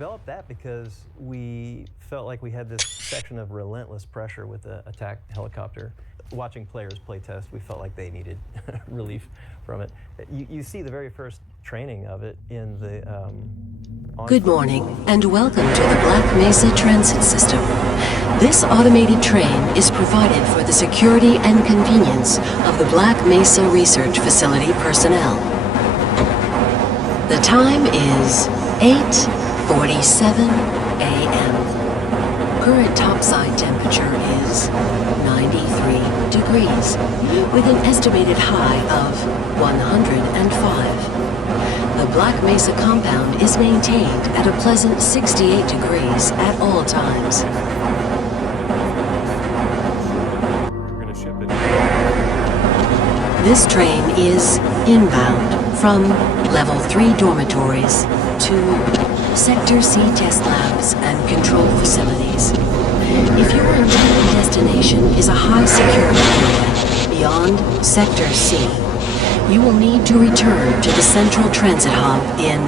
Developed that because we felt like we had this section of relentless pressure with the attack helicopter. Watching players play test, we felt like they needed relief from it. You see the very first training of it in the Good morning and welcome to the Black Mesa Transit System. This automated train is provided for the security and convenience of the Black Mesa Research Facility personnel. The time is 8:47 a.m. Current topside temperature is 93 degrees, with an estimated high of 105. The Black Mesa compound is maintained at a pleasant 68 degrees at all times. This train is inbound from Level 3 dormitories to Sector C test labs and control facilities. If your intended destination is a high security area beyond Sector C, you will need to return to the Central Transit Hub in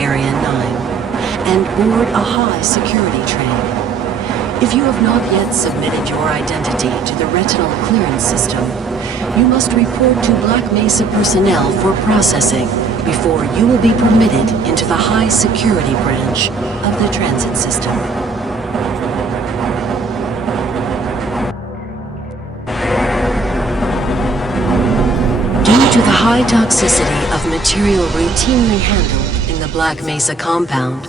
Area 9 and board a high security train. If you have not yet submitted your identity to the retinal clearance system, you must report to Black Mesa personnel for processing before you will be permitted into the high security branch of the transit system. Due to the high toxicity of material routinely handled in the Black Mesa compound,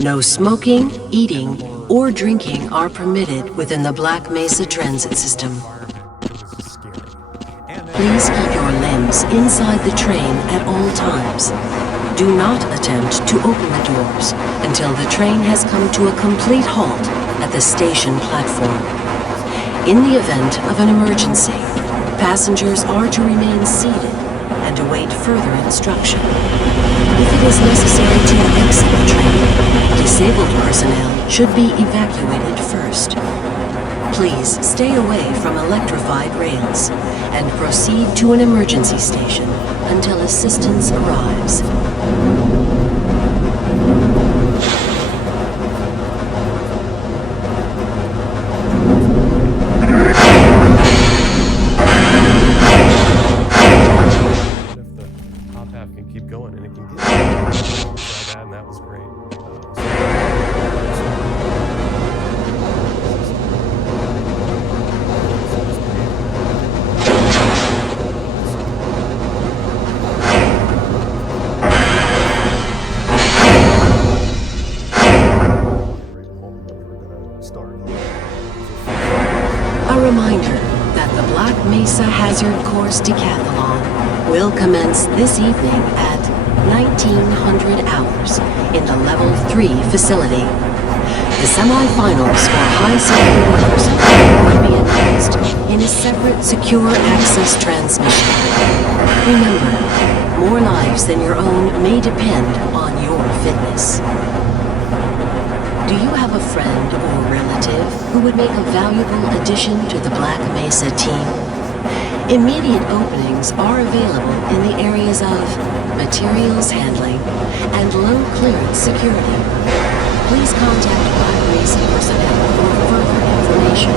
no smoking, eating, or drinking are permitted within the Black Mesa transit system. Please keep your limbs inside the train at all times. Do not attempt to open the doors until the train has come to a complete halt at the station platform. In the event of an emergency, passengers are to remain seated and await further instruction. If it is necessary to exit the train, disabled personnel should be evacuated first. Please stay away from electrified rails and proceed to an emergency station until assistance arrives. If the top half can keep going, and it can get that, and that was great. A reminder that the Black Mesa Hazard Course Decathlon will commence this evening at 1900 hours in the Level 3 facility. The semifinals for high security personnel will be announced in a separate secure access transmission. Remember, more lives than your own may depend on your fitness. Do you have a friend or relative who would make a valuable addition to the Black Mesa team? Immediate openings are available in the areas of materials handling and low clearance security. Please contact Black Mesa personnel for further information.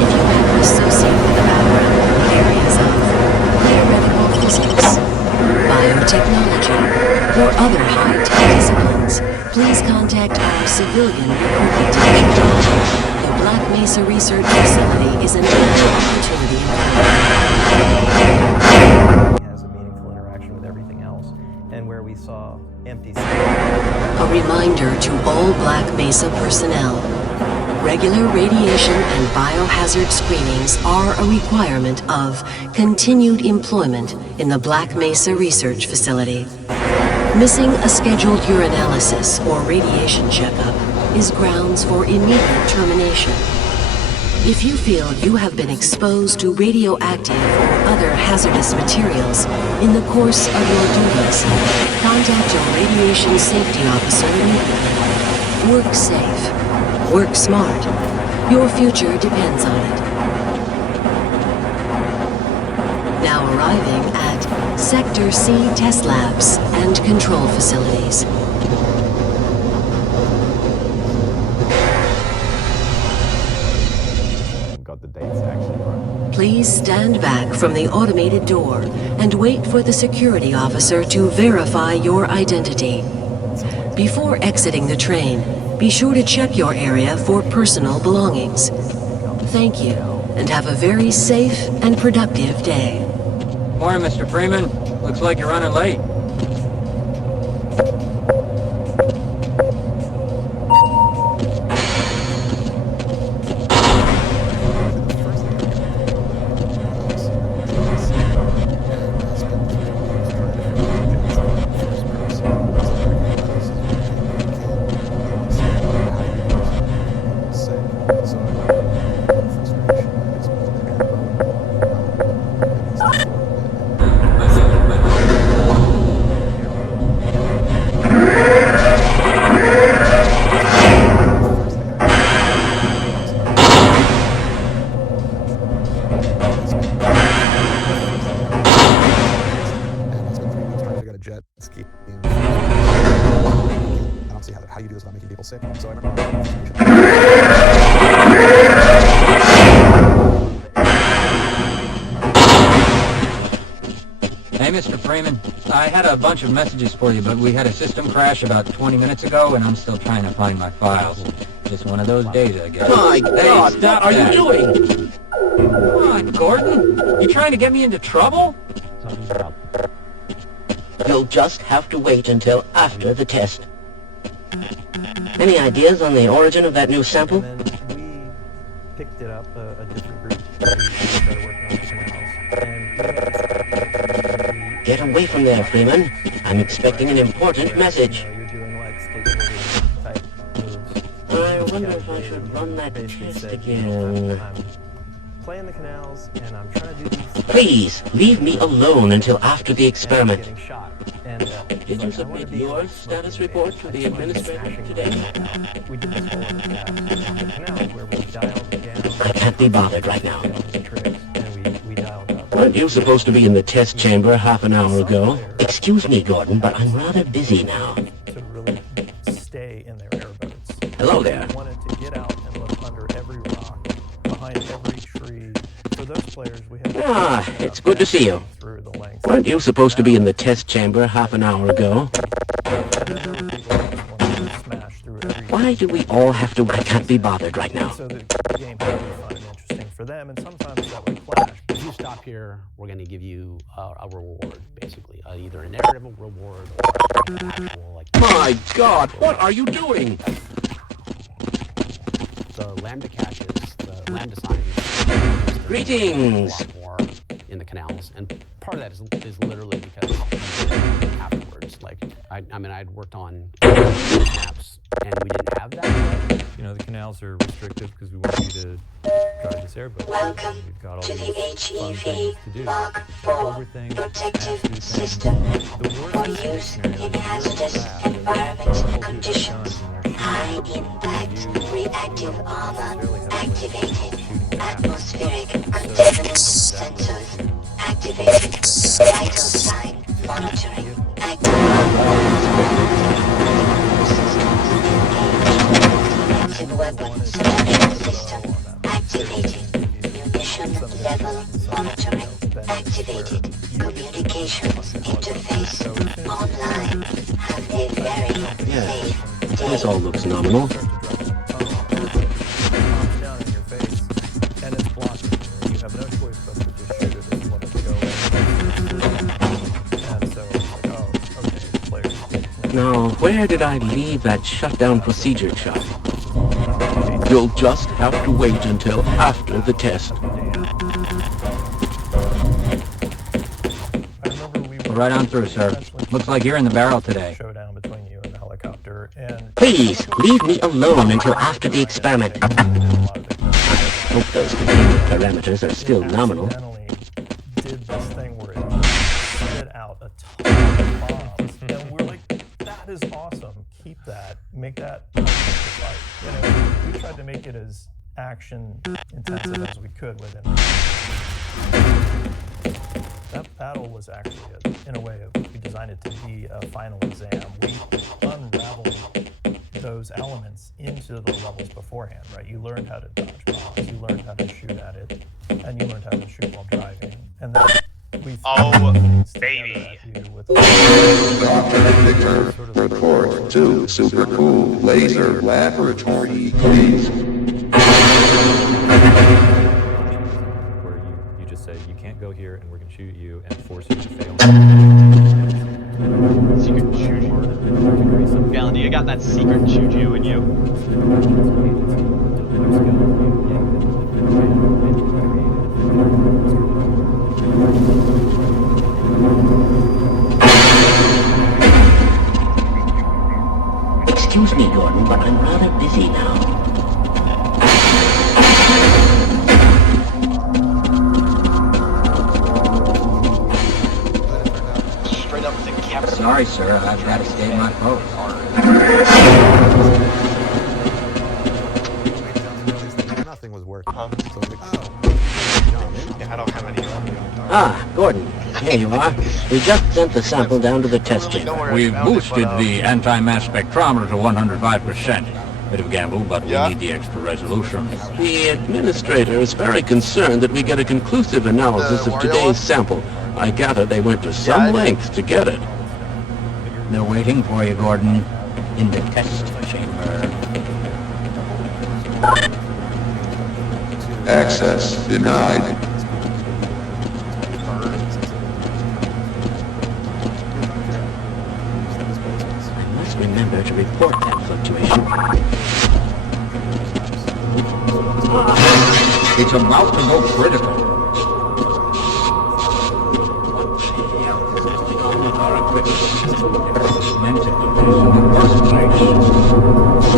If you have an associate with a background in the areas of theoretical physics, biotechnology, or other high-tech disciplines, please contact our civilian recruitment division. The Black Mesa Research Facility is an equal opportunity It has a meaningful interaction with everything else, and where we saw empty. A reminder to all Black Mesa personnel. Regular radiation and biohazard screenings are a requirement of continued employment in the Black Mesa Research Facility. Missing a scheduled urinalysis or radiation checkup is grounds for immediate termination. If you feel you have been exposed to radioactive or other hazardous materials in the course of your duties, contact your radiation safety officer immediately. Work safe. Work smart. Your future depends on it. Now arriving at Sector C test labs and control facilities. Please stand back from the automated door and wait for the security officer to verify your identity. Before exiting the train, be sure to check your area for personal belongings. Thank you, and have a very safe and productive day. Morning, Mr. Freeman. Looks like you're running late. Jet ski. I don't see how you do this without making people sick. So I remember. Hey, Mr. Freeman. I had a bunch of messages for you, but we had a system crash about 20 minutes ago, and I'm still trying to find my files. Just one of those days, I guess. My God, what are you doing? Come on, Gordon. You trying to get me into trouble? You'll just have to wait until after the test. Any ideas on the origin of that new sample? And then we picked it up, a different group. We started working on the canals. And Get away from there, Freeman. I'm expecting an important message. you're doing like skateboarding type moves. I wonder if I should run that Basically test said, again. I'm playing the canals, and I'm trying to do these. Please, leave me alone until after the experiment. Getting shot. And, Did you submit your status report to the administrator today? We did this whole other task on the canals where we dialed down. I can't be bothered right now. Tricks, and we dialed up. Weren't you supposed to be in the test chamber half an hour ago? Excuse me, Gordon, but I'm rather busy now. To really stay in their airboats. Hello there. We wanted to get out and look under every rock, behind every tree. For those players, we had Ah, it's good to see you. through the length. Weren't you supposed to be in the test chamber half an hour ago? Why do we all have to... I can't be bothered right now. So the game can be fun and interesting for them, and sometimes that would clash. If you stop here, we're going to give you a reward, basically, either a narrative reward or an actual, like... My God, what are you doing? The lambda caches, the lambda signs. Greetings. A lot more in the canals, and part of that is literally because afterwards, like, I mean, I'd worked on maps, and we didn't have that. You know, the canals are restrictive because we want you to drive this airboat. Welcome We've got all to these the fun HEV things to do. Mark Jump over IV things, protective pass through system things. for The worst case use scenario in is hazardous you're trapped and environmental people do their conditions. guns and they're High shooting. impact You reactive don't armor necessarily have a way of activated. shooting back. Atmospheric So undefinite that sensor way to activated. Vital sign monitoring active weapons system activated. Munition level monitoring activated. Communications interface online. Have a very Yes, safe this all looks nominal. Down in your face, and it's blocking you. You have no choice but to just shoot it if you want it to go in. And so it's like, oh, okay, players. Now, where did I leave that shutdown procedure chart? You'll just have to wait until after the test. Right on through, sir. Looks like you're in the barrel today. Showdown between you and the helicopter, and Please, leave me alone until after the experiment. Hope those containment parameters are still nominal. accidentally did this thing where it spit out a ton of bombs, and we're like, that is awesome. Keep that. Make that. You know, we tried to make it as action intensive as we could with it. That battle was actually, in a way, we designed it to be a final exam. We unraveled the those elements into the levels beforehand, right? You learned how to dodge bombs, you learned how to shoot at it, and you learned how to shoot while driving. And then we baby. Report to Super Cool Laser Laboratory, please. Where you just say, you can't go here and we're going to shoot you and force you to fail. Secret juju. Gallon, you got that secret juju in you. Excuse me, Gordon, but I'm rather busy now. Straight up to cap. Sorry, sir, I've got to stay my post. Nothing was working. So it's like, Yeah, I don't have any. Ah, Gordon, here you are. We just sent the sample down to the test chamber. We've boosted the anti-mass spectrometer to 105%. Bit of gamble, but we need the extra resolution. The administrator is very concerned that we get a conclusive analysis of today's sample. I gather they went to some lengths to get it. They're waiting for you, Gordon, in the test chamber. Access denied. I must remember to report that fluctuation. It's about to go critical. Our equipment is meant to do this in the first place.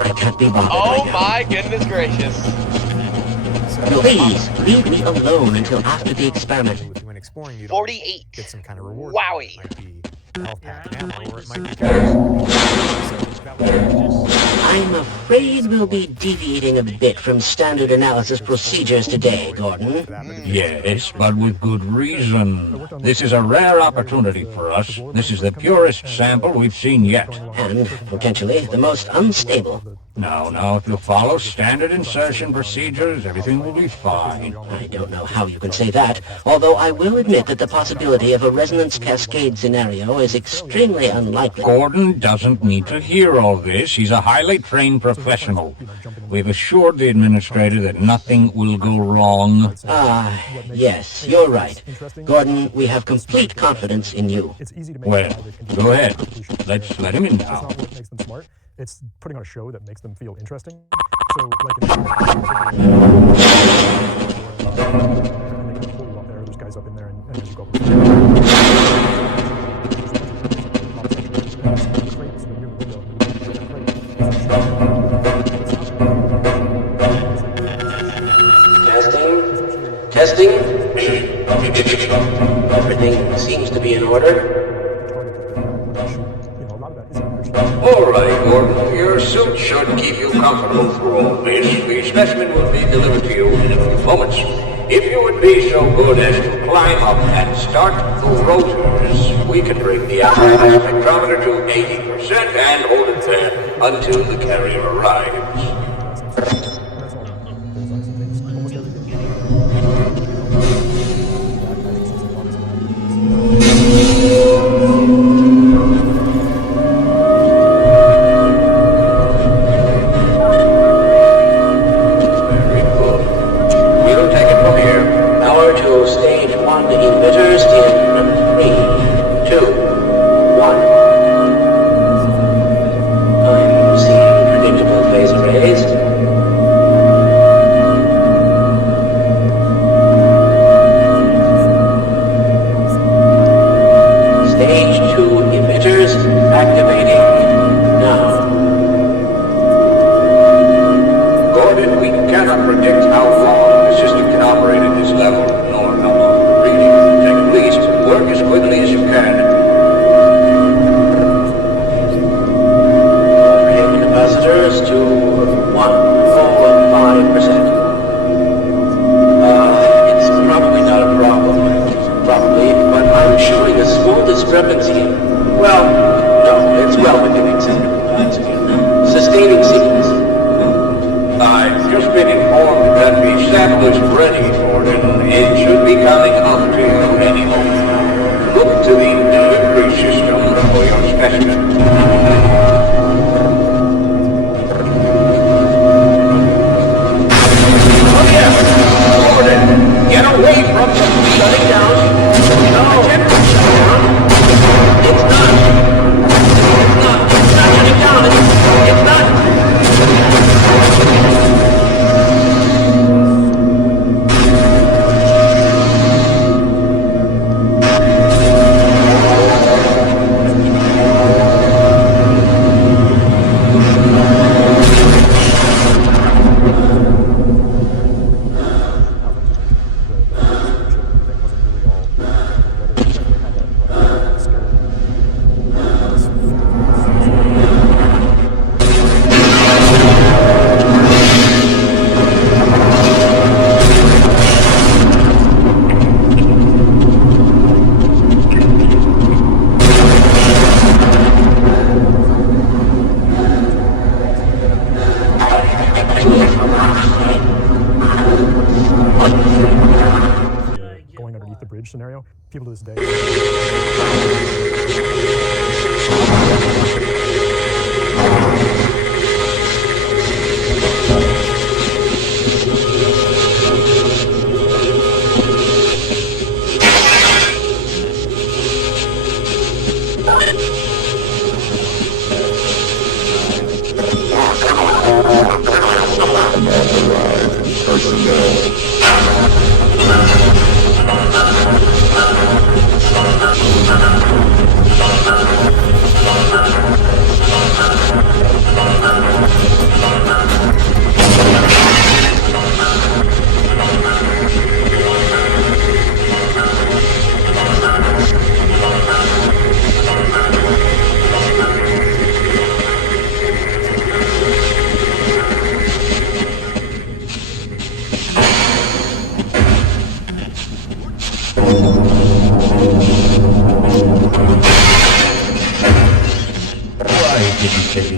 I can't be bothered Oh right now. my goodness gracious. Please, leave me alone until after the experiment. if you went exploring, you'd 48. get some kind of reward. Wowie. It might be health pack ammo, or it might be I'm afraid we'll be deviating a bit from standard analysis procedures today, Gordon. Yes, but with good reason. This is a rare opportunity for us. This is the purest sample we've seen yet. And, potentially, the most unstable. Now, if you follow standard insertion procedures, everything will be fine. I don't know how you can say that, although I will admit that the possibility of a resonance cascade scenario is extremely unlikely. Gordon doesn't need to hear all this. He's a highly trained professional. We've assured the administrator that nothing will go wrong. Ah, yes, you're right. Gordon, we have complete confidence in you. Well, go ahead. Let's let him in That's now. not what makes them smart. It's putting on a show that makes them feel interesting. So, like, and they kind of pull you up there. There's guys up in there, and as you go up, Testing. Everything seems to be in order. All right, Gordon. Your suit should keep you comfortable through all this. The specimen will be delivered to you in a few moments. If you would be so good as to climb up and start the rotors, we can bring the anti-mass spectrometer to 80% and hold it there until the carrier arrives. Phase arrays. be coming up to you any moment now. Look to the delivery system for your specimen. Get away from the shutting down. No. Shut down. It's not. It's not. It's not shutting down. It's not. Going underneath the bridge scenario, people to this day.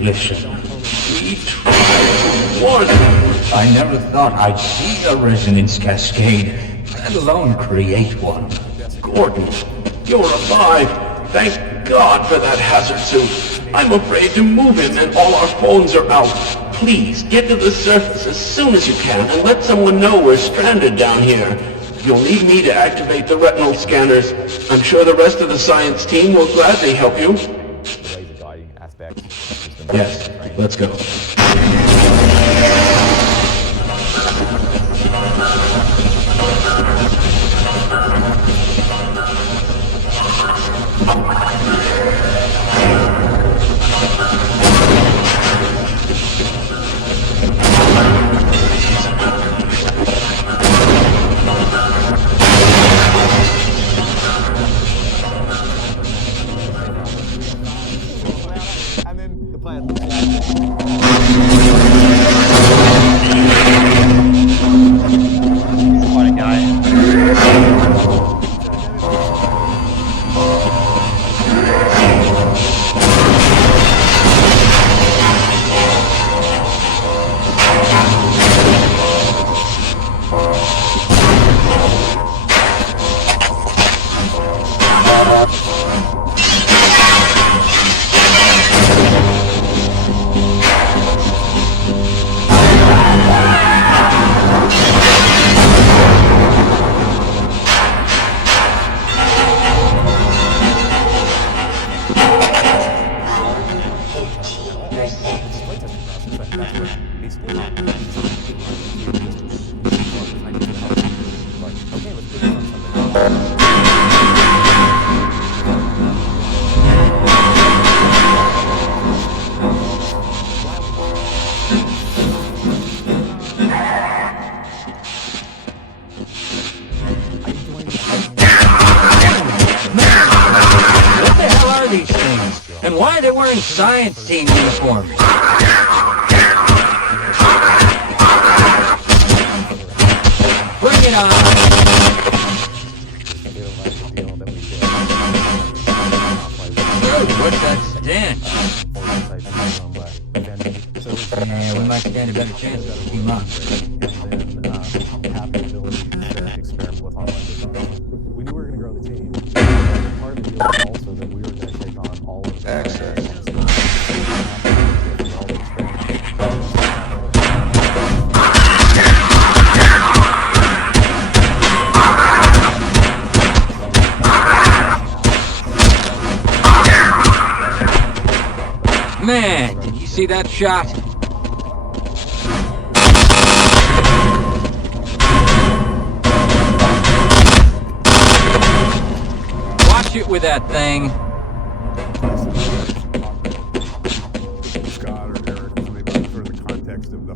Listen, we tried once. I never thought I'd see a resonance cascade, let alone create one. Gordon, you're alive. Thank God for that hazard suit. I'm afraid to move him and all our phones are out. Please, get to the surface as soon as you can and let someone know we're stranded down here. You'll need me to activate the retinal scanners. I'm sure the rest of the science team will gladly help you. Yes, let's go. What a guy. And why are they wearing science team uniforms? Bring it on! Good, what's that stench? Yeah, we might stand a better chance of a few months. And then have the ability to experiment with online design. see that shot? Watch it with that thing. Scott or Eric or somebody about sort of the context of the.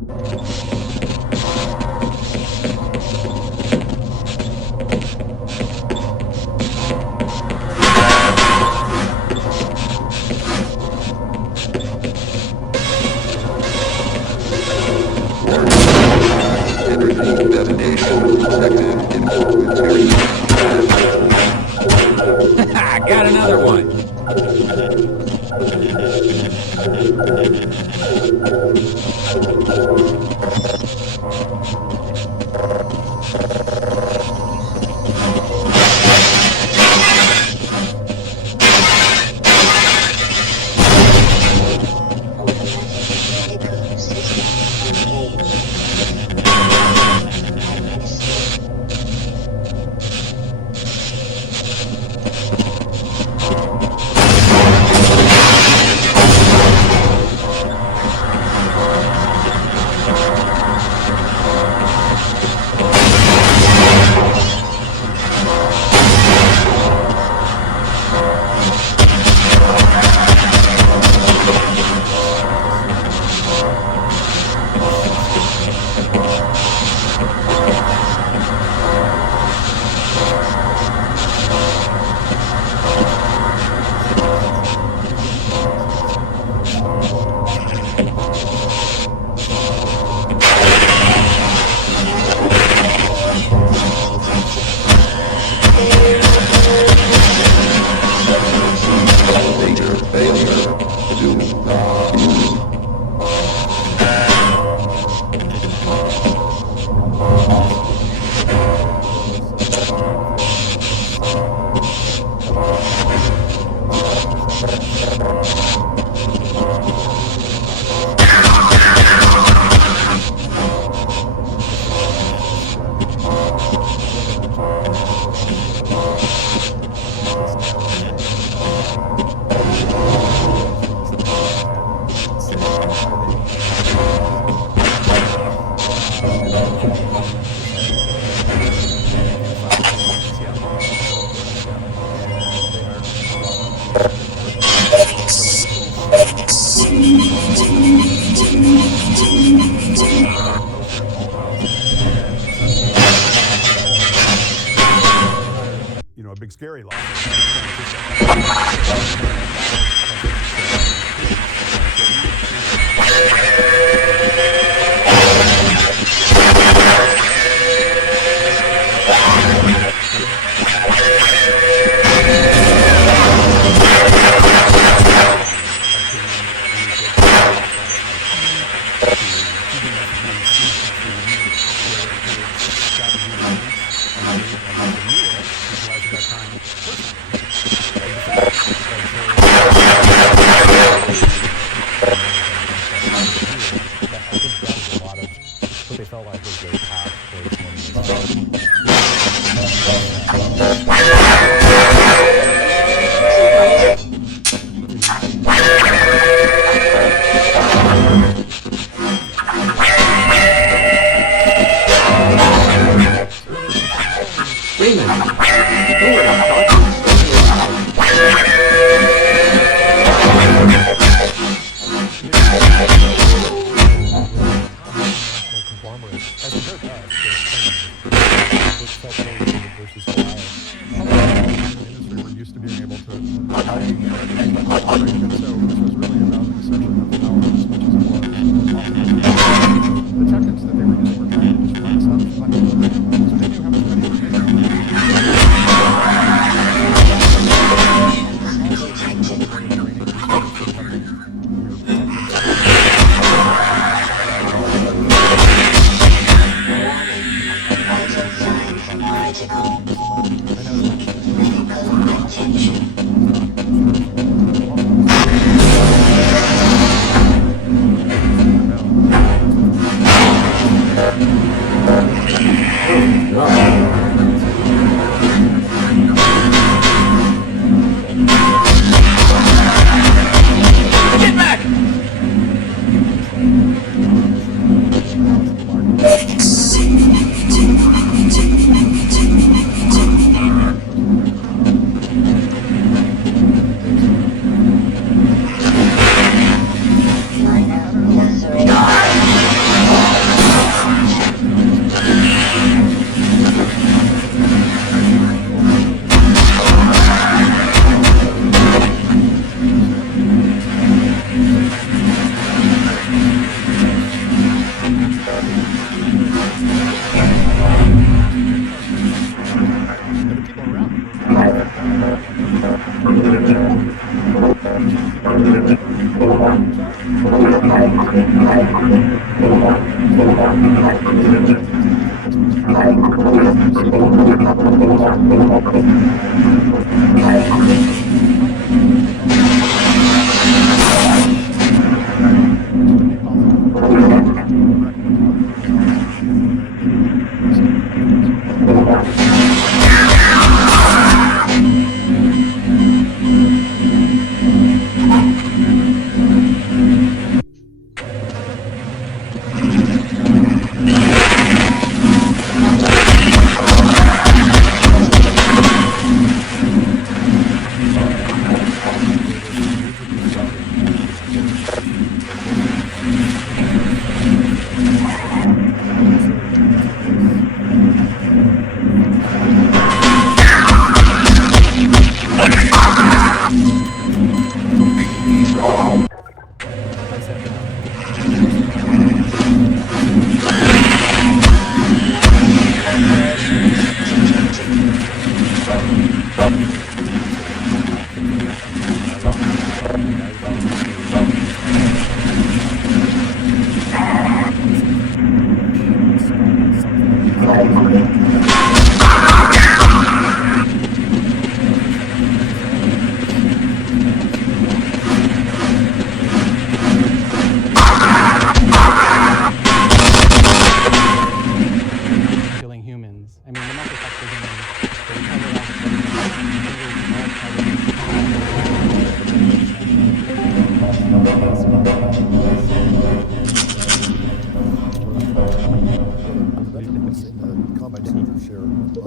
Got another one. You know, a big scary loss. What they felt like was their path towards winning. Wait a minute. Who are you talking? Conglomerate. As a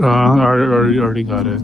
I already got it.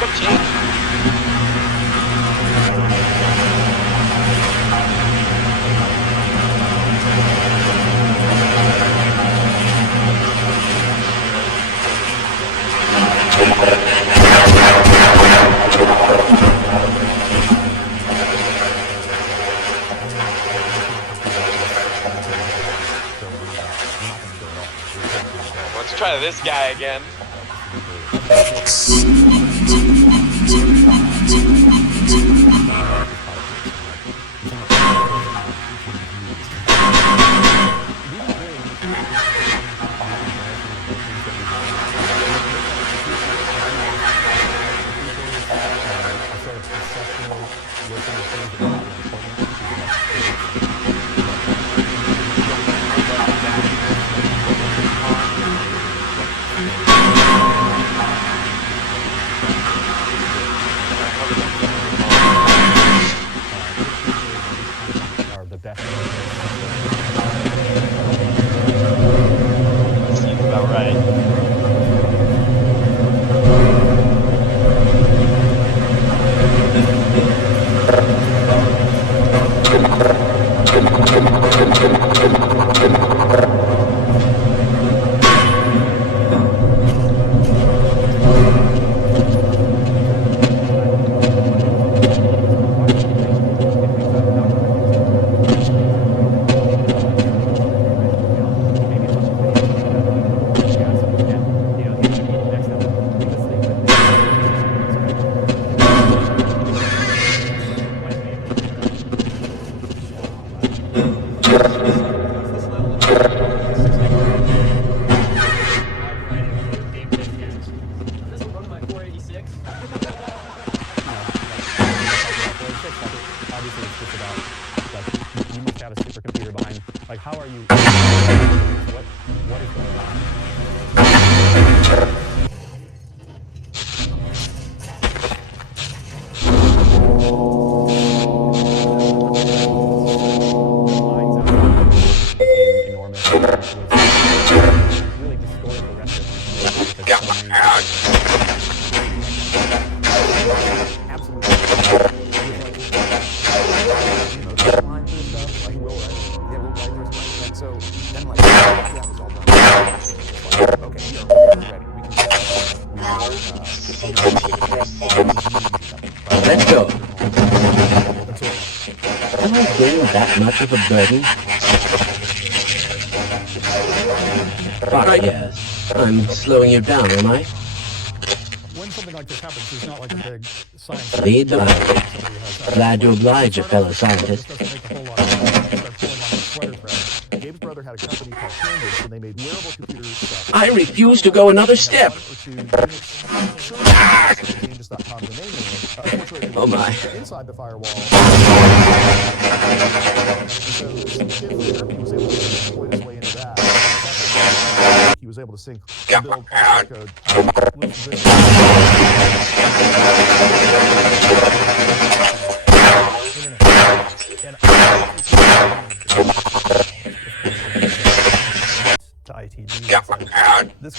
Good change. Let's try this guy again. Are the best. Seems about right. Obviously, it's just about like you must have a supercomputer behind. Like, how are you? What is going on? Became enormous. And it was really distorted the rest of it. Absolutely. Line through stuff, like we'll write. Yeah, we'll write through stuff. And so then like that was all done. Like, okay, we're ready. We can Let's go. Am I being that much of a burden? Ah, yes. I'm slowing you down, am I? When something like this happens, there's not like a big science. Lead the way. Glad to oblige you, fellow scientist. Gabe's brother had a company called Canvas, and they made wearable computer stuff. I refuse to go another step. Oh my. Inside the firewall. He was able to sync build code. To ITG. This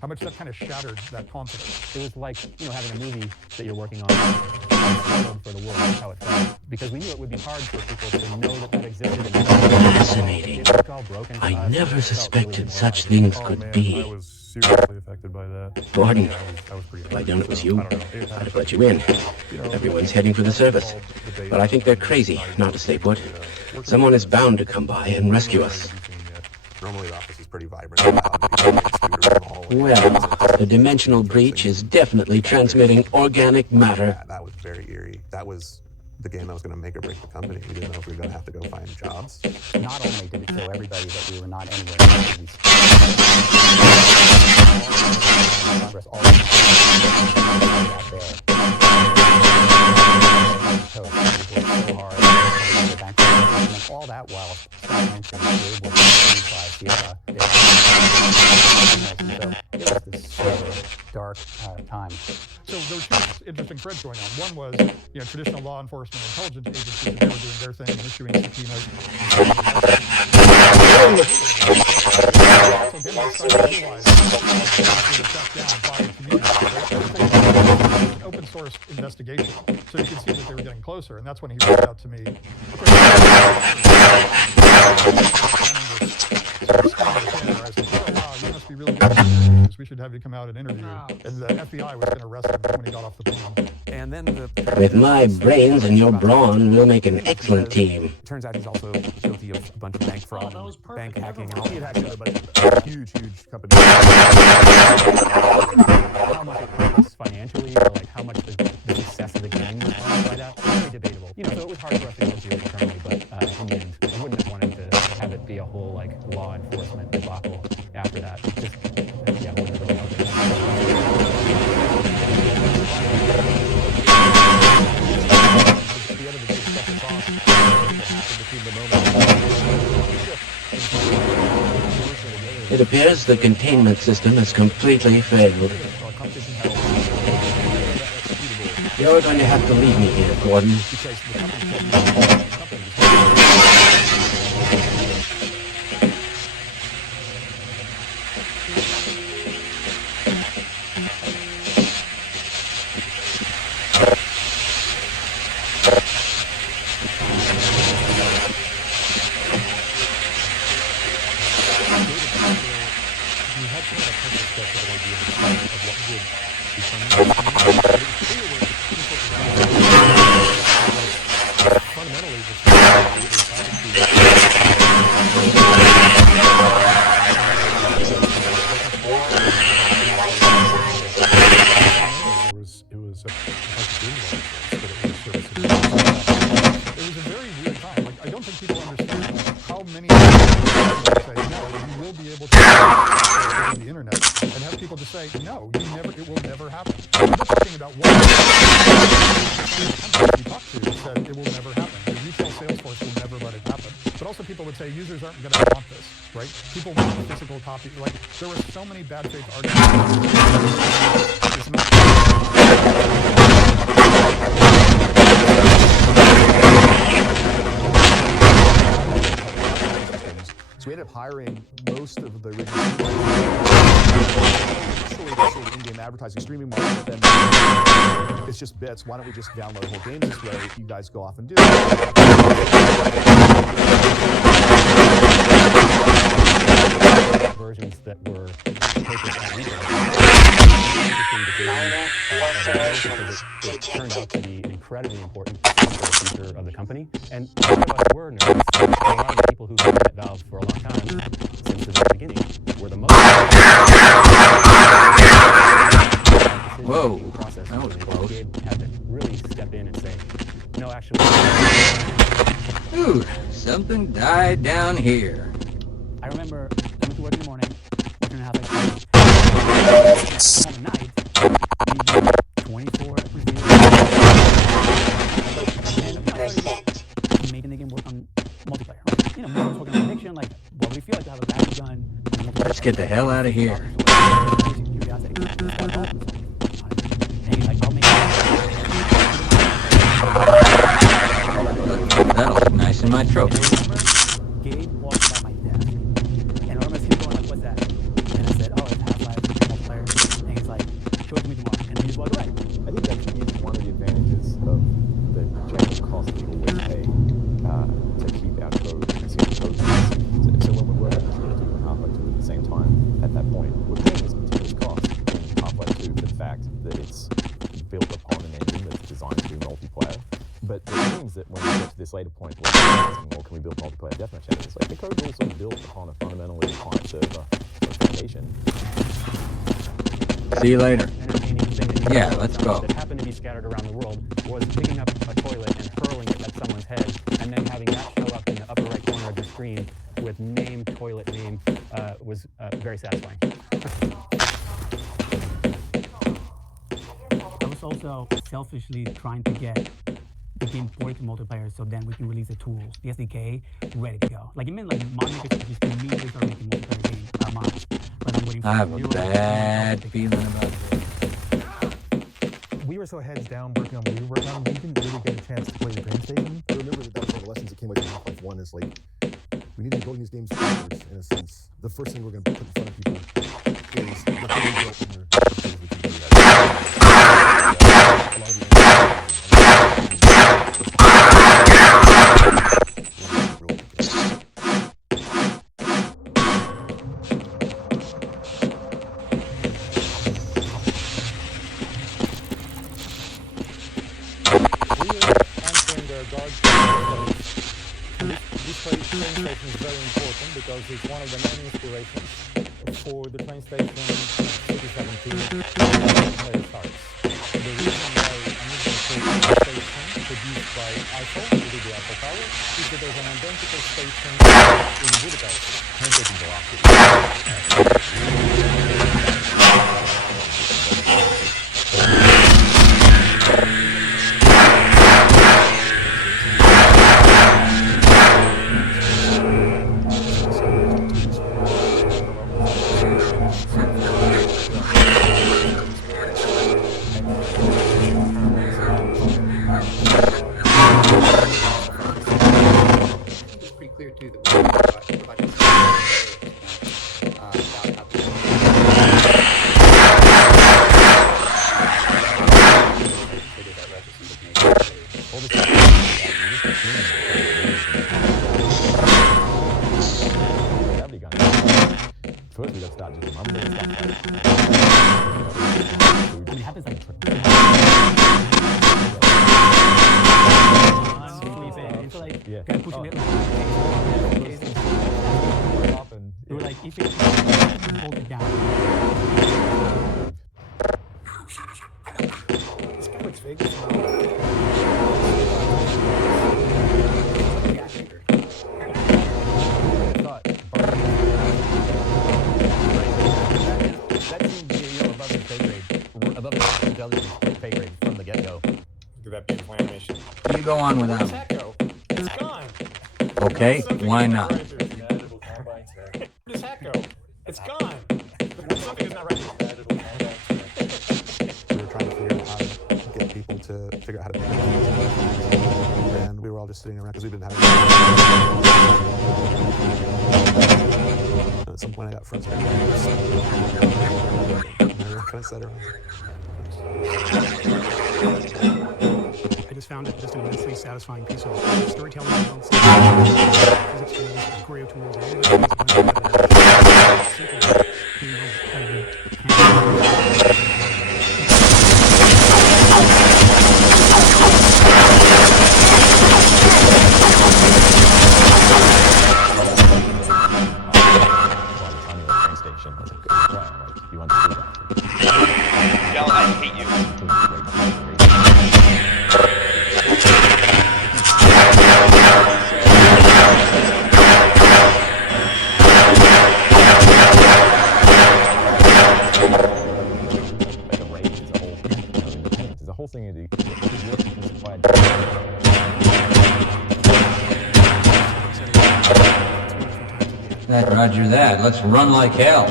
how much that kind of shattered that confidence. It was like, having a movie that you're working on. spoiled for the world. That's how it felt. Because we knew it would be hard for people to know that that existed. Fascinating. It was all broken. I never suspected such things could I be. was seriously affected by that. Gordon, I was pretty if I'd known it was you, I don't know. I'd have let you in. Everyone's heading for the service. But I think they're crazy not to stay put. Someone is bound to come by and rescue us. Normally the office is pretty vibrant. Well, the dimensional breach is definitely transmitting organic matter. That was very eerie. That was the game that was going to make or break the company. We didn't know if we were going to have to go find jobs. Not only did it show everybody that we were not anywhere near these Congress, all out there. So hard, all that while Scott mentioned we were able to by Sierra. So it was this dark time. So there were two interesting threads going on. One was, traditional law enforcement intelligence agencies, and they were doing their thing and issuing subpoenas. So then they started to realize that shut down by the community. Open source investigation. So you could see that they were getting closer, and that's when he reached out to me. You must be really good at interviews. We should have you come out and interview. And the FBI was going to arrest him when he got off the plane. And then With my brains and your brawn, we'll make an excellent team. turns out he's also guilty of a bunch of bank fraud, and bank hacking, and all He that. had hacked a bunch of huge companies. How much it hurt us financially, or like how much the success of the game was harmed by that, very debatable. So it was hard for us to go through internally, but in the end, I wouldn't have wanted to have it be a whole law enforcement debacle after that. Just yeah, it wasn't really helping. It appears the containment system has completely failed. You're going to have to leave me here, Gordon. There were so many bad faith arguments. So we ended up hiring most of the original in-game advertising streaming market, but then it's just bits. Why don't we just download whole games this way? You guys go off and do it. Versions that were it turned out to be incredibly important for the future of the company. And a lot of us were nervous. A lot of the people who've been at Valve for a long time, since the very beginning, were the most. Whoa, that was close. Gabe had to really step in and say, no, actually. Ooh, something died down here. I remember coming to work in the morning, working half like home at night, 24 reviews, and making the game work on multiplayer. Right? We're talking about addiction, like, what would we feel like to have a battery gun? Let's get the hell out of here. That'll look nice in my trophy. Gabe walked by my desk, and I remember him going like, "What's that?" And I said, "Oh, it's Half-Life multiplayer." And he's like, "Show it to me tomorrow." And he just walked away. I think that's one of the advantages of fact that it's built upon an engine that's designed to do multiplayer. But it means that when we get to this later point where we're asking, well, can we build multiplayer deathmatch engines? Like, the code's all sort of built upon a fundamentally client server foundation. See you later. Entertaining thing that Yeah, let's go. that happened to be scattered around the world was picking up a toilet and hurling it at someone's head, and then having that show up in the upper right corner of your screen with name, toilet name, was very satisfying. I was also selfishly trying to get the game ported to multiplayer so then we can release the tools, the SDK, ready to go. Like, it meant like mod makers just immediately start making multiplayer game mods. But I'm waiting for I have a bad feeling about it. We were so heads down working on what we were working on, we didn't really get a chance to play the train station. I remember that was one of the lessons that came away from Half-Life 1 is like, we need to be building these games backwards, in a sense. The first thing we're going to put in front of people is the thing we built in there. Train station is very important because it's one of the main inspirations for the train station 2017 player starts. The reason why I'm using a train station produced by Eiffel, who did the Eiffel Tower, is that there's an identical station in Budapest. Train station velocity. Go on without me. Okay, why not? Where does that go? It's gone. Something is not right. We were trying to figure out how to get people to figure out how to make it. And we were all just sitting around because we didn't have any. At some point I got frustrated. And we were kind of sat around. I just found it just an immensely satisfying piece of storytelling, physics tools, choreo tools, all those Yell, I hate you. That, roger that. Let's run like hell.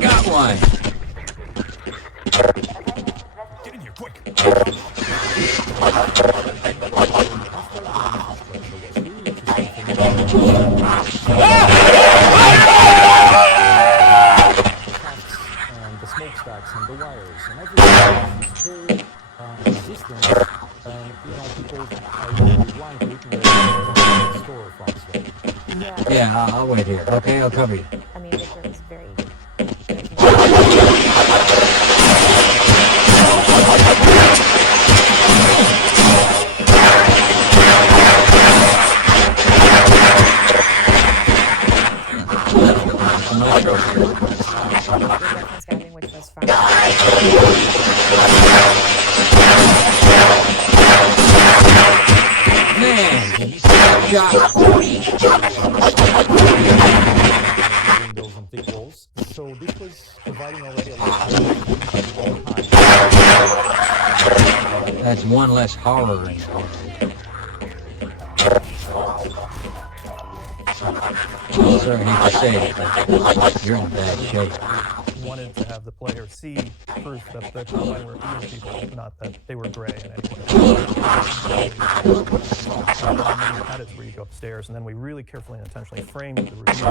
Got one. Get in here, quick. And the smokestacks and the wires and everything. This whole system, people are really blind to looking at the store from this way. Yeah, I'll wait here. Okay, I'll cover you. I mean, Victor was very... Skydiving, which was fun. Man, he's shot. Windows and thick walls. So this was providing already a lot of That's one less horror in the world. Sorry to say it, but you're in bad shape. Wanted to have the player see proof that the combine were evil people, not that they were gray in any way. Edits where you go upstairs, and then we really carefully and intentionally framed the review.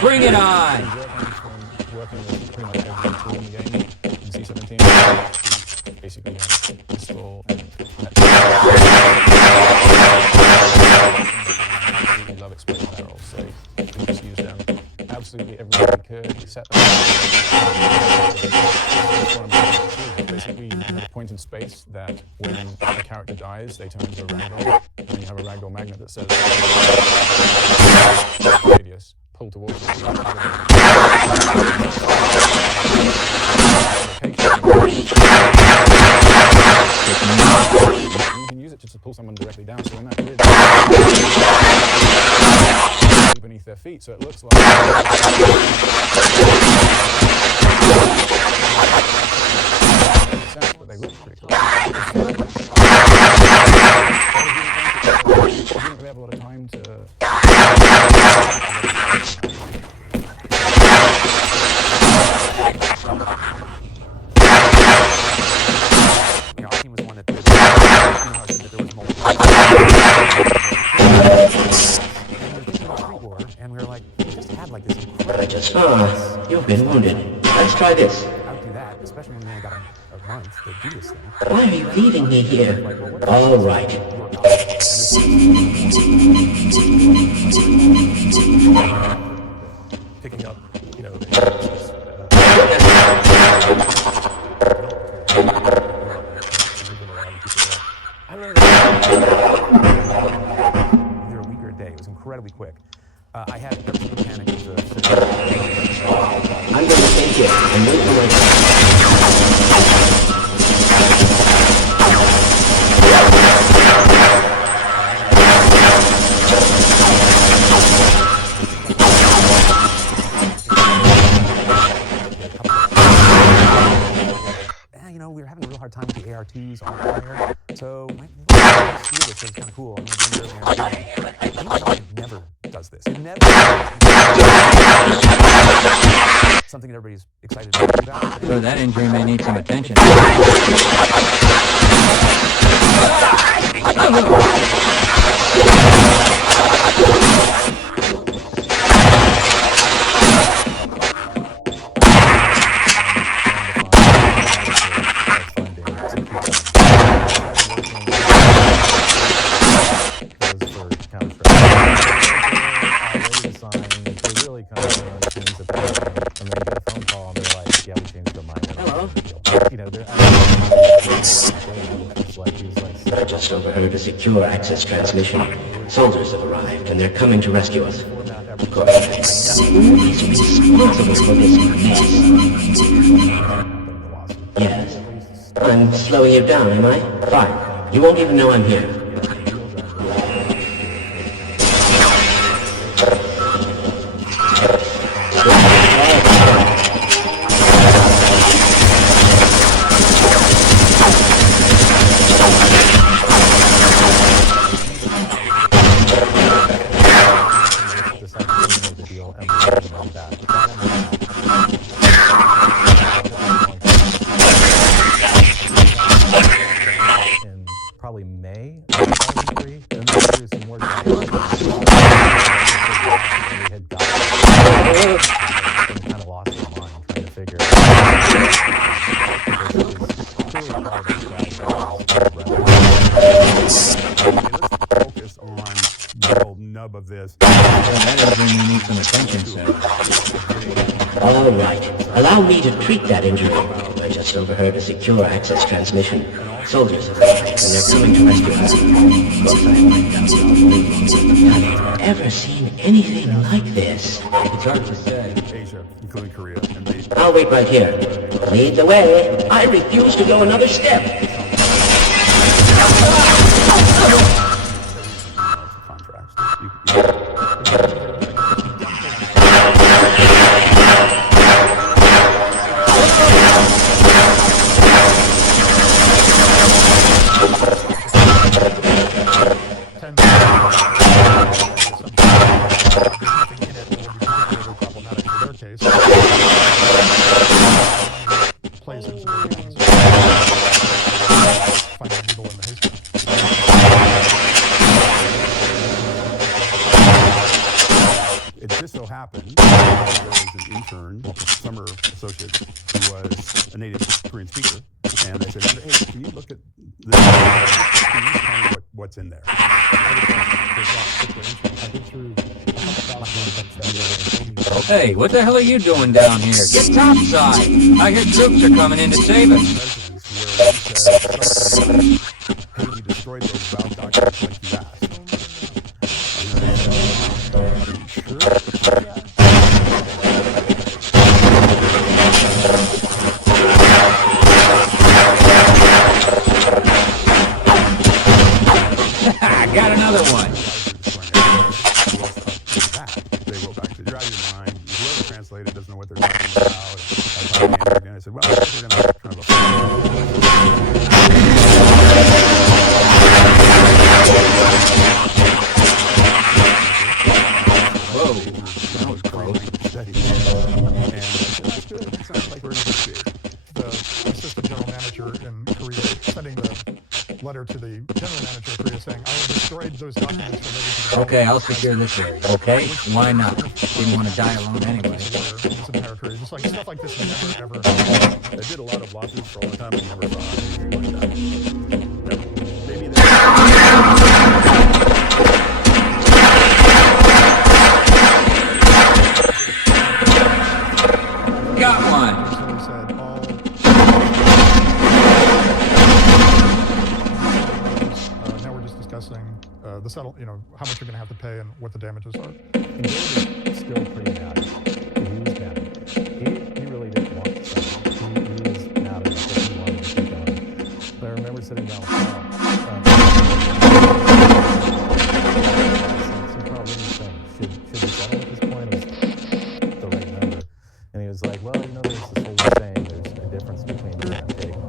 Bring it on! Working with pretty much every tool in the game in C17. Basically, install and absolutely love exploiting barrels, so we just use them absolutely everywhere we could. We set them up. Basically, you have a point in space that when a character dies, they turn into a ragdoll, and then you have a ragdoll magnet that says radius. Pull towards it. You can use it just to pull someone directly down, so when that grid beneath their feet, so it looks like but they look pretty cool. We didn't really have a lot of time to our team was one that did, how I said that there was multiple. And we were like, we just had like this incredible. You've been wounded. Let's try this. I would do that, especially when we only got a month to do this thing. Why are you leaving me here? All right. Picking up, either a week or a day. It was incredibly quick. I had every mechanic of the I'm going to take it and wait for my we were having a real hard time with the AR2s on fire, so my feel this was kind of cool. I'm going to bring it never does this. It never something that everybody's excited about. So that injury may need some attention. I just overheard a secure access transmission. Soldiers have arrived, and they're coming to rescue us. Of course, he's responsible for this mess. Yes. I'm slowing you down, am I? Fine. You won't even know I'm here. focus on the whole nub of this. That is when you need some attention, sir. All right. Allow me to treat that injury. I just overheard a secure access transmission. Soldiers arrived, and they're coming to rescue us. Of course, I wiped out I've ever seen anything like this. It's hard to say. Asia, including Korea, and I'll wait right here. Lead the way. I refuse to go another step. summer associate who was a native Korean speaker, and they said, "Hey, can you look at this? Can you tell me what's in there?" Hey, what the hell are you doing down here? Get topside! I hear troops are coming in to save us. Hey, we destroyed those valve documents like you asked. Got another one. They go back to drive your mind. Whoever translated doesn't know what they're talking about. And I said, well, we're going to have kind of a whoa, that was close. The assistant general manager in Korea sending the letter to the general manager of Korea saying, I have destroyed those documents related to the Okay, I'll secure this area. Okay? Why not? Didn't want to die alone anyway. Just like stuff like this never, ever. I did a lot of lawsuits for a long time and never saw anything like that. Maybe got one. Now we're just discussing the settle, how much you're going to have to pay and what the damages are. And David is still pretty mad. He was mad. He really didn't want to settle. He was mad enough that he wanted to keep going. But I remember sitting down with Carl. So Carl, what do you think? Should we settle at this point? Is the right number? And he was like, well, there's this whole saying, there's a difference between taking the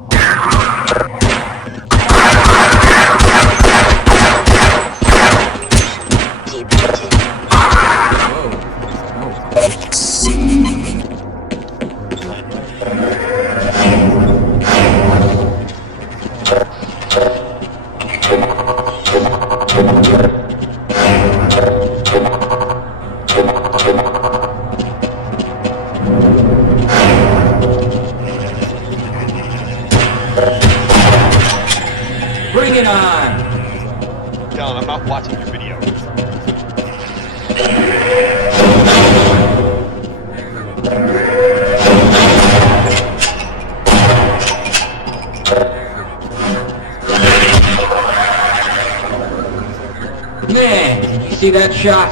Bring it on! Dylan, I'm not watching your video. Man, did you see that shot?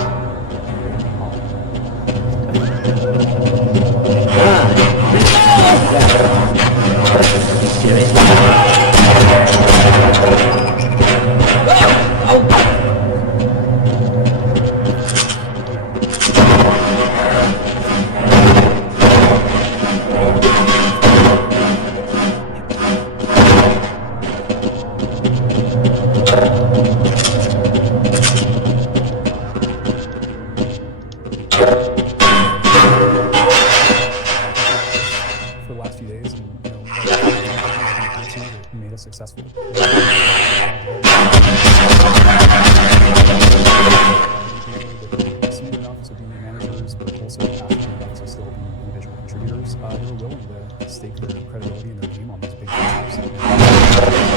For the last few days, and made us successful. Senior enough to be managers, but also passionate enough to still be individual contributors. They were willing to stake their credibility and their name on these big things.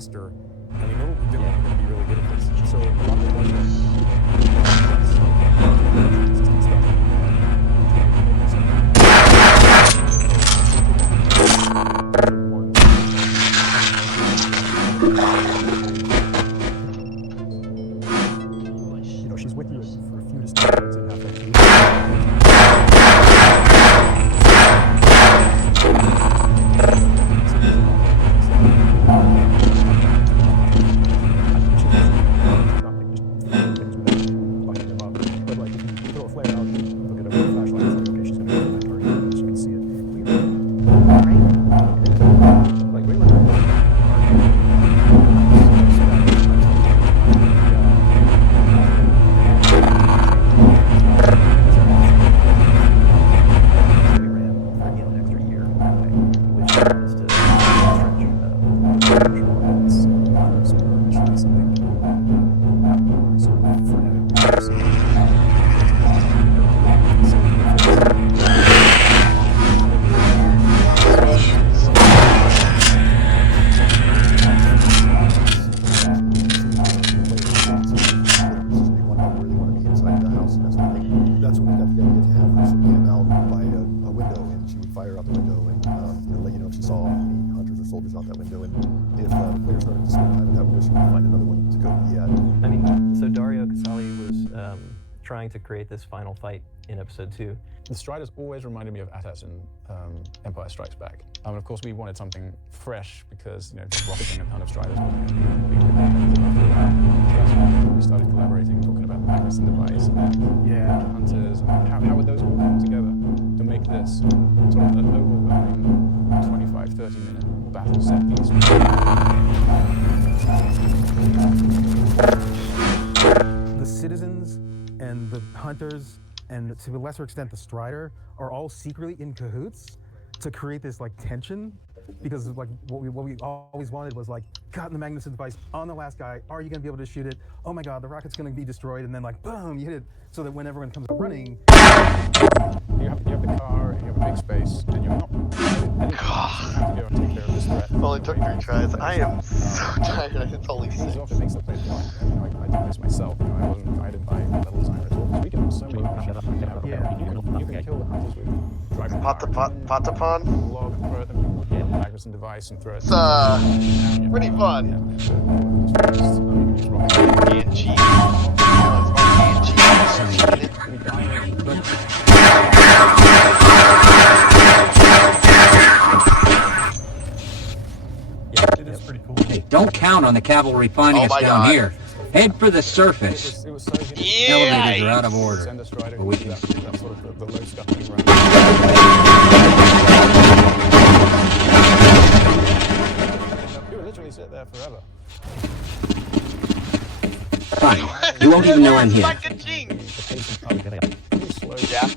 faster. I mean, we're going to be really good at this. So a lot of it you know, she's with you for a few distinct words and half like trying to create this final fight in episode 2. The Striders always reminded me of AT-ATs in Empire Strikes Back. And of course, we wanted something fresh because, you know, just rocketing a ton of Striders wasn't going to be that's when we started collaborating, talking about the Magnuson device, hunters, and how would those all come together to make this sort of an overwhelming 25, 30-minute battle set piece. The citizens and the hunters, and to a lesser extent the Strider, are all secretly in cahoots to create this like tension, because like what we always wanted was like, got in the Magnuson device on the last guy, are you gonna be able to shoot it? Oh my god, the rocket's gonna be destroyed, and then like boom, you hit it, so that when everyone comes up running, you have the car, and you have a big space, and you're not. You have to go and take care of this threat. It only took 3 tries. I am so tired. It's only 6. It makes the play fun. You know, I do this myself. You know, I wasn't guided by level designer at all. So we can have so many options. You can kill the hunters with driving Patapon? Log and throw at them. You have a Magnuson device and throw it. It's pretty fun. Hey, don't count on the cavalry finding us down here. Head for the surface. Elevators are out of order. But we can... literally sit there forever. Fine. You won't even know I'm here. Yeah.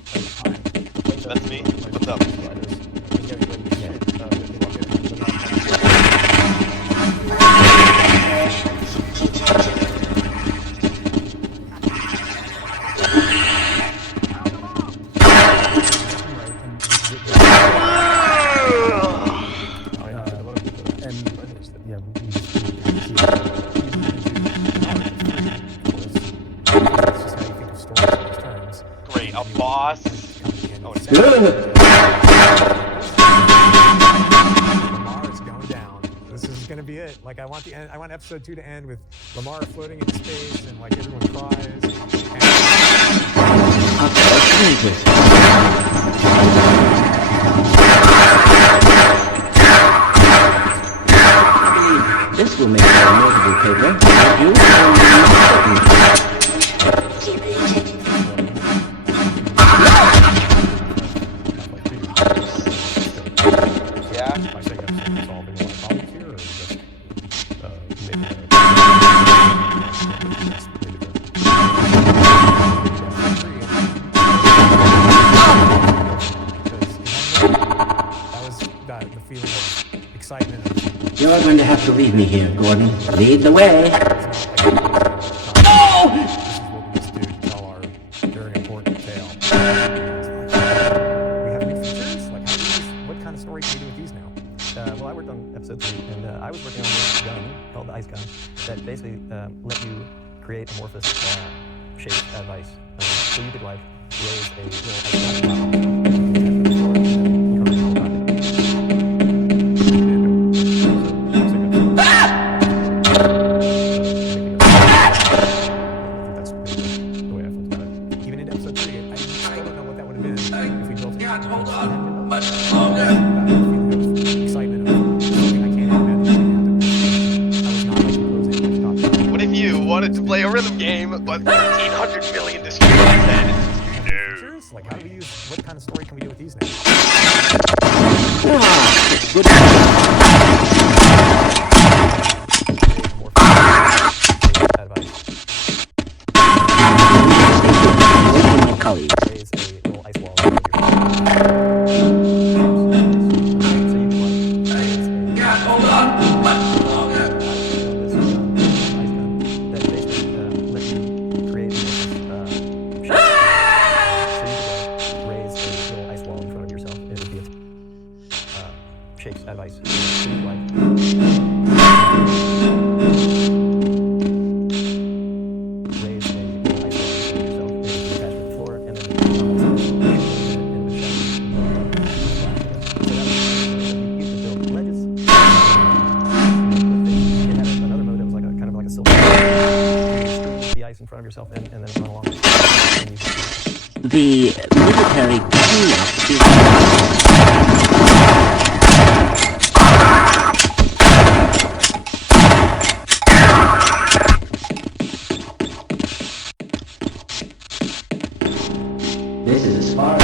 That's me. What's up? Great, a boss. Oh, it's Lamar is going down. This is gonna be it. Like I want episode 2 to end with Lamar floating in space and like everyone cries. This will make it a notable paper. I do. You're going to have to leave me here, Gordon. Lead the way. Very important tale. We have new features? Like, what kind of story can we do with these now? Well, I worked on episode 3, and I was working on this gun called gun that basically let you create amorphous shapes out of ice. So you could like raise a little ice Even in episode 3, I still don't know what that would have been if we built it. Hold on much longer. Excitement of something I can't imagine happen. What if you wanted to play a rhythm game, but 1,300 million distributors instead? Features? Like, how do we use, what kind of story can we do with these now? Colleagues. Raise a little ice wall around God, hold on much longer. that basically let you create raise a little ice wall in front of yourself. It would be shapes out of ice. So you like raise a little ice wall in front of yourself. It would be attached to the floor, and then it would shatter. So that was you could build ledges. It had another mode that was like a kind of like a silver. You could the ice in front of yourself and then run along. And you could The military cleanup is... This is as far as...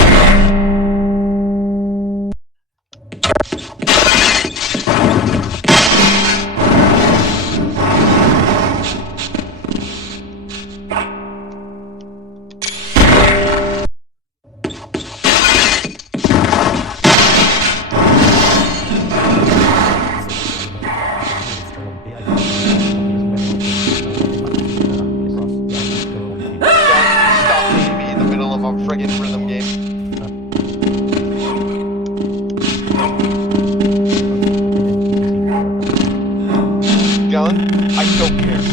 Stop leaving me in the middle of a friggin' rhythm game. Gun? I don't care.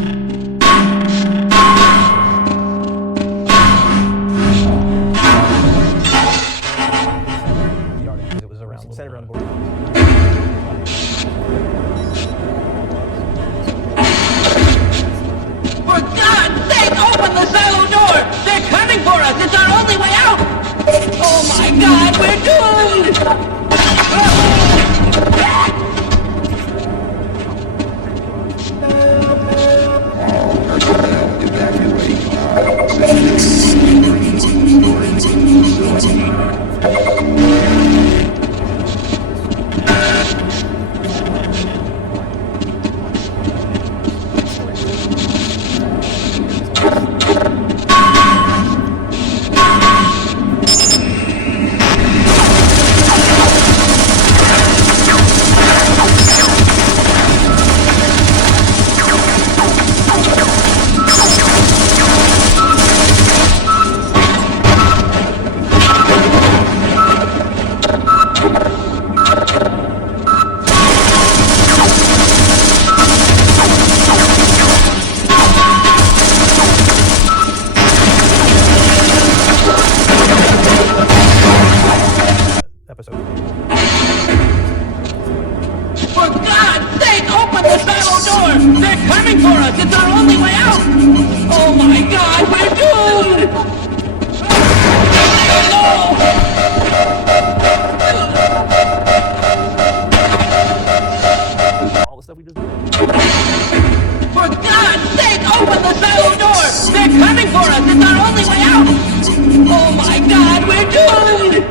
it was around centered around the board. For God's sake, open the silo door! They're coming for us! It's our only way out! Oh my God, we're doomed! For God's sake, open the silo door! They're coming for us! It's our only way out! Oh my God, we're doomed! All the stuff we just For God's sake, open the silo door! They're coming for us! It's our only way out! Oh my God, we're doomed!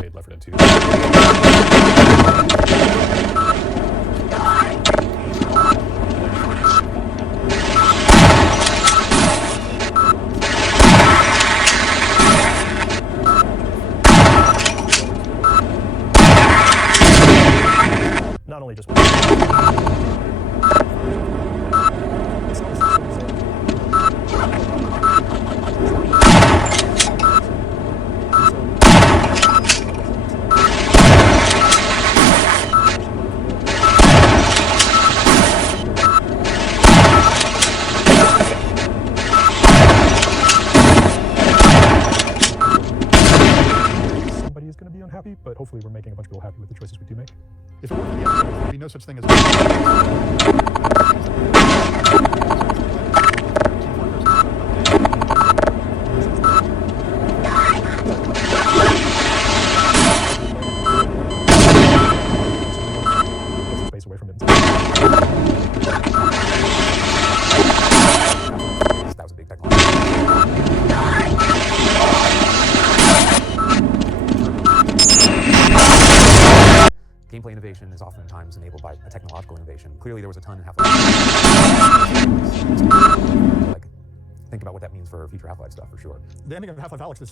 made Left 4 Dead 2. Not only just somebody is going to be unhappy, but hopefully we're making a bunch of people happy with the choices we do make. If it were the end, there would be no such thing as space away from it. That was a big technology. Gameplay innovation is oftentimes enabled by a technological innovation. Clearly, there was a ton in Half-Life. Like, think about what that means for future Half-Life stuff, for sure. The ending of Half-Life Alyx is